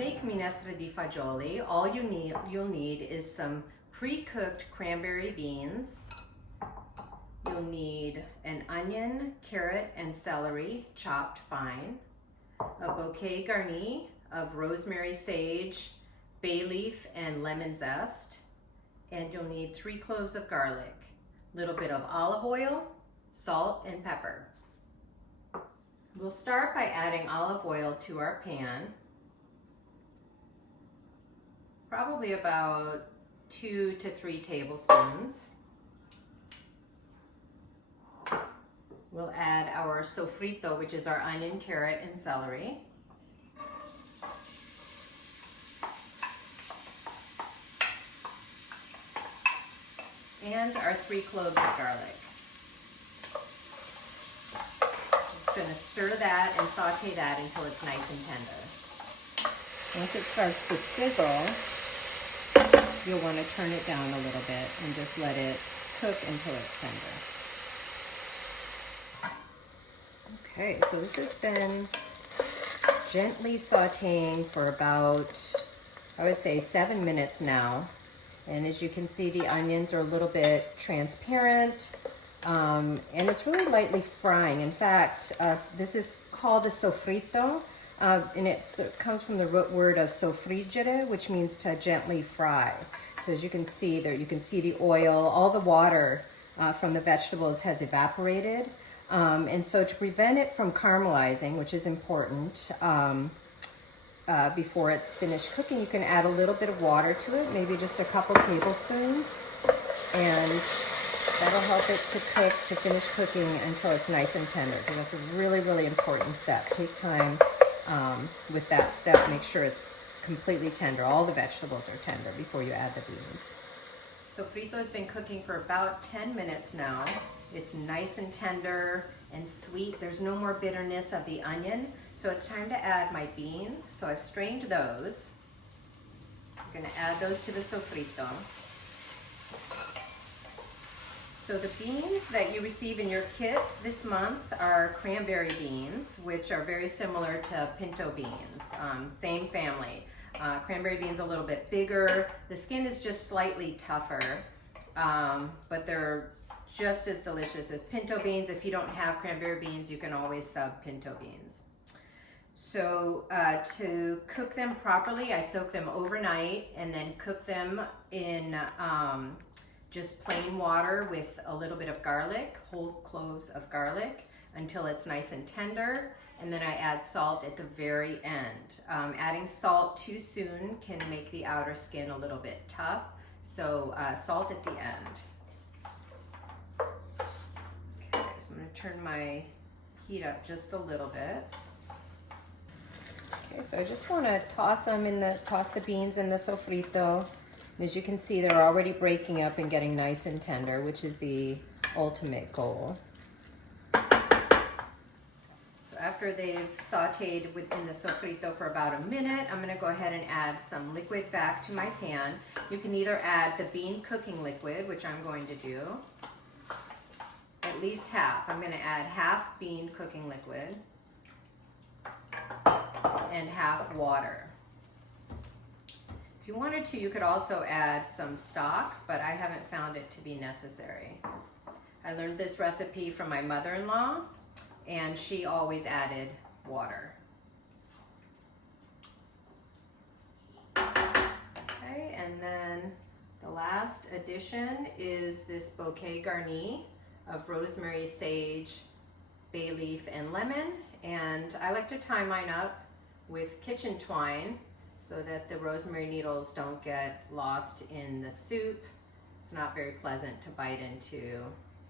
make minestra di fagioli, all you'll need is some pre-cooked cranberry beans. You'll need an onion, carrot, and celery chopped fine, a bouquet garni of rosemary, sage, bay leaf, and lemon zest, and you'll need 3 cloves of garlic, a little bit of olive oil, salt, and pepper. We'll start by adding olive oil to our pan, probably about 2 to 3 tablespoons. We'll add our sofrito, which is our onion, carrot, and celery. And our 3 cloves of garlic. Just gonna stir that and saute that until it's nice and tender. Once it starts to sizzle, you'll want to turn it down a little bit and just let it cook until it's tender. Okay, so this has been gently sauteing for about, I would say, 7 minutes now. And as you can see, the onions are a little bit transparent, and it's really lightly frying. In fact, this is called a sofrito, and it comes from the root word of soffriggere, which means to gently fry. So as you can see there, you can see the oil, all the water from the vegetables has evaporated. And so to prevent it from caramelizing, which is important, before it's finished cooking, you can add a little bit of water to it, maybe just a couple tablespoons, and that'll help it to cook, to finish cooking until it's nice and tender. So that's a really, really important step. Take time with that step. Make sure it's completely tender. All the vegetables are tender before you add the beans. Sofrito has been cooking for about 10 minutes now. It's nice and tender and sweet. There's no more bitterness of the onion. So it's time to add my beans. So I've strained those. I'm gonna add those to the sofrito. So the beans that you receive in your kit this month are cranberry beans, which are very similar to pinto beans, same family. Cranberry beans a little bit bigger. The skin is just slightly tougher, but they're just as delicious as pinto beans. If you don't have cranberry beans, you can always sub pinto beans. So to cook them properly, I soak them overnight and then cook them in just plain water with a little bit of garlic, whole cloves of garlic, until it's nice and tender. And then I add salt at the very end. Adding salt too soon can make the outer skin a little bit tough. So salt at the end. Okay, so I'm gonna turn my heat up just a little bit. Okay, so I just wanna toss the beans in the sofrito. As you can see, they're already breaking up and getting nice and tender, which is the ultimate goal. After they've sauteed within the sofrito for about a minute, I'm gonna go ahead and add some liquid back to my pan. You can either add the bean cooking liquid, which I'm going to do, at least half. I'm gonna add half bean cooking liquid and half water. If you wanted to, you could also add some stock, but I haven't found it to be necessary. I learned this recipe from my mother-in-law, and she always added water. Okay, and then the last addition is this bouquet garni of rosemary, sage, bay leaf, and lemon. And I like to tie mine up with kitchen twine so that the rosemary needles don't get lost in the soup. It's not very pleasant to bite into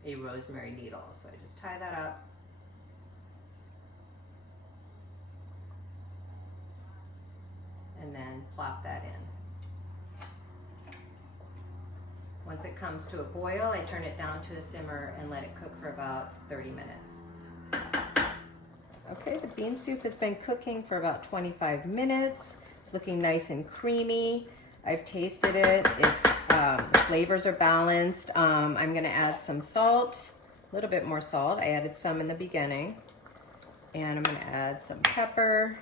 a rosemary needle. So I just tie that up. And then plop that in. Once it comes to a boil, I turn it down to a simmer and let it cook for about 30 minutes. Okay, the bean soup has been cooking for about 25 minutes. It's looking nice and creamy. I've tasted it. The flavors are balanced. I'm gonna add some salt, a little bit more salt. I added some in the beginning. And I'm gonna add some pepper.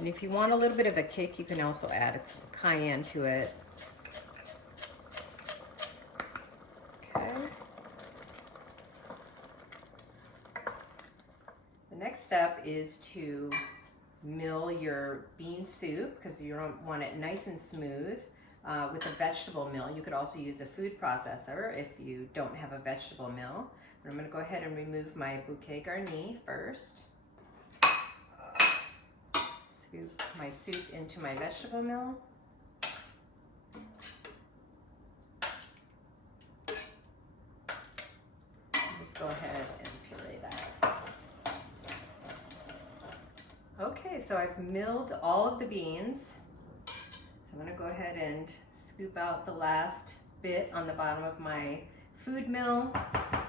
And if you want a little bit of a kick, you can also add some cayenne to it. Okay. The next step is to mill your bean soup, because you want it nice and smooth, with a vegetable mill. You could also use a food processor if you don't have a vegetable mill. But I'm going to go ahead and remove my bouquet garni first. Scoop my soup into my vegetable mill. Just go ahead and puree that. Okay, so I've milled all of the beans. So I'm going to go ahead and scoop out the last bit on the bottom of my food mill.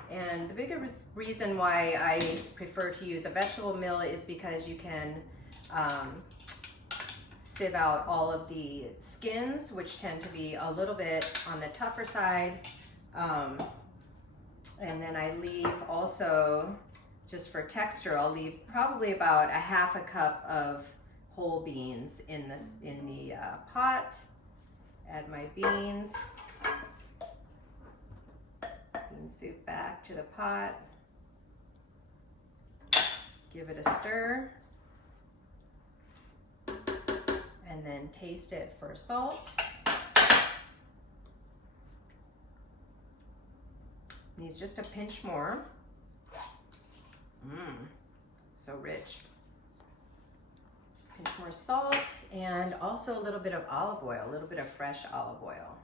And the bigger reason why I prefer to use a vegetable mill is because you can sieve out all of the skins, which tend to be a little bit on the tougher side. And then I leave also, just for texture, I'll leave probably about a half a cup of whole beans in the pot. Add my beans. Bean soup back to the pot. Give it a stir. And then taste it for salt. Needs just a pinch more. So rich. Pinch more salt, and also a little bit of olive oil, a little bit of fresh olive oil.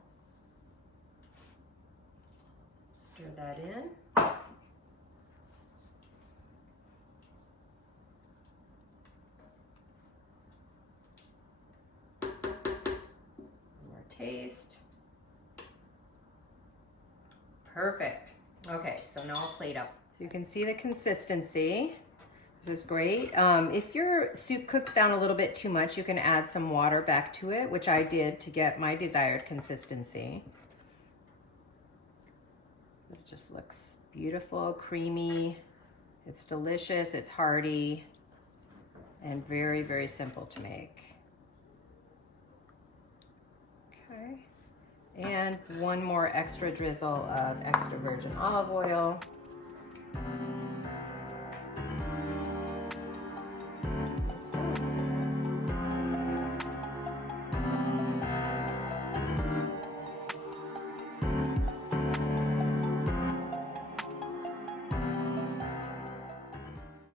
Stir that in. More taste. Perfect. Okay, so now I'll plate up. So you can see the consistency. This is great. If your soup cooks down a little bit too much, you can add some water back to it, which I did to get my desired consistency. It just looks beautiful, creamy. It's delicious, it's hearty, and very, very simple to make. Okay. And one more extra drizzle of extra virgin olive oil.